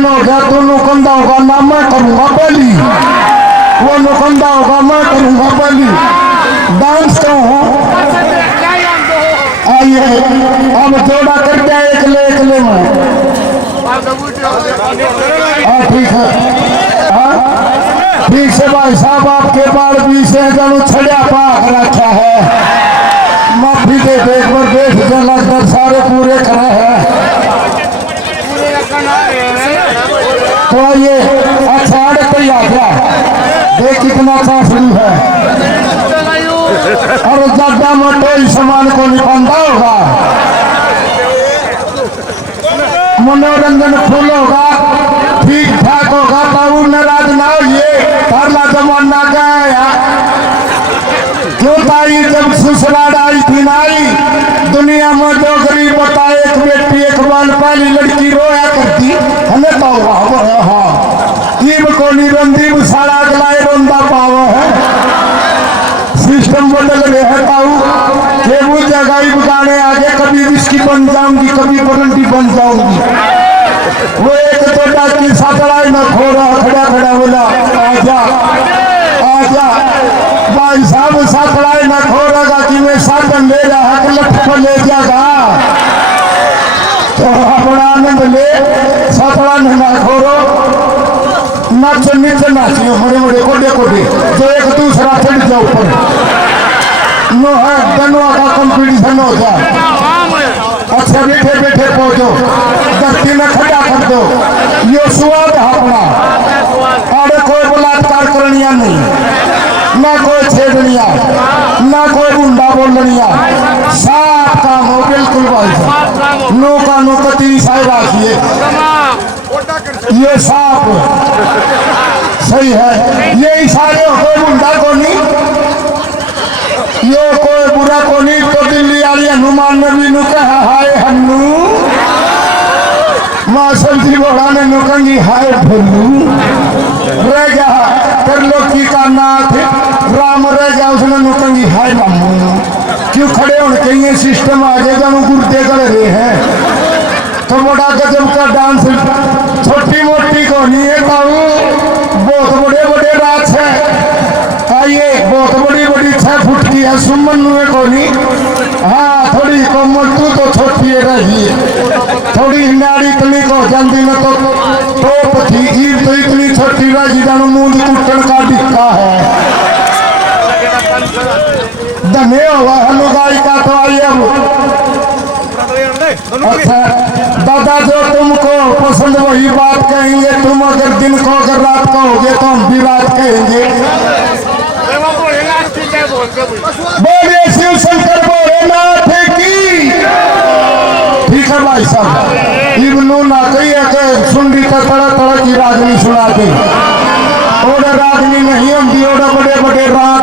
दिन हो गया, तू नुकंदा होगा ना मैं करूंगा पहली, वो नुकंदा होगा मैं करूंगा पहली। डांस तो हो आइए अब जोड़ा कर दिया एक ले में। ठीक है, ठीक से भाई साहब आपके बाल भी से जानू छड़िया पाक रखा है, माफी दे देख पर देख के लगभग सारे पूरे करे हैं। तो ये अच्छा पे आ गया, देख कितना चाफरू है और ज्यादा मोटे सामान को निकालता होगा, मनोरंजन फुल होगा, ठीक ठाक होगा, बाबू नाराज ना होइए, पहला जमाना गया क्यों ताई जब ससुराल आई थी नाई, दुनिया में जो गरीब होता है एक बेटी एक बाल पहली लड़की रोया करती हमें तो हाँ ईब को निरंदी सारा गलाए रोंदा पाव है, सिस्टम बदल रहे है ताऊ के वो जगह गाने आगे कभी इसकी बन जाऊंगी कभी वारंटी बन जाऊंगी। वो एक तो डाकी सातड़ाई न खो रहा खड़ा खड़ा बोला आजा आजा भाई साहब सातड़ाई न खो रहा कि मैं साधन ले रहा हक लठ को ले जागा तो अपना आनंद ले, सातड़ा न खोरो नाचो नीचे नाचियो बड़े बड़े कोडे कोडे जो एक दूसरा चढ़ जाओ ऊपर नो है दोनों का कंपटीशन हो जाए। अच्छा बैठे बैठे पहुंचो धरती में खड़ा कर दो, ये स्वाद अपना और कोई बलात्कार करनिया नहीं, ना कोई छेड़निया ना कोई गुंडा बोलनिया, साफ काम हो बिल्कुल भाई नो कानून कती साई राखिए, ये साफ सही है, ये इशारे कोई गुंडा को नहीं, ये कोई बुरा को नहीं। तो दिल्ली वाली हनुमान नबी नु कहा हाय हन्नू, माँ सब्जी बोला ने नुकंगी हाय भल्लू, रह गया कर लो की का नाथ राम, रह गया उसने नुकंगी हाय मामू, क्यों खड़े होने ये सिस्टम आगे जानू गुर्दे कर रहे हैं। तो बड़ा गजब का डांस छोटी मोटी को नहीं है ताऊ, बहुत बड़े बड़े रात है, आइए बहुत बड़ी बड़ी 6 फुट की है सुमन नुए को नहीं, हाँ थोड़ी कोमल तू तो छोटी रही है, थोड़ी नाड़ी तली को जल्दी में तो टोप थी ईर तो इतनी छोटी रही जानू मूंद कुटन का डिक्का है, धने हुआ हलुगाई का। तो आइए अच्छा दादा जो तुमको पसंद वही बात कहेंगे, तुम अगर दिन को अगर रात कहोगे तो हम भी रात कहेंगे। बोलिए शिव शंकर भोलेनाथ की। ठीक है भाई साहब, इब्नू ना कहिए कि सुंडी तो तरह तरह की रागनी सुना दे, और रागनी नहीं होती, और बड़े बड़े राग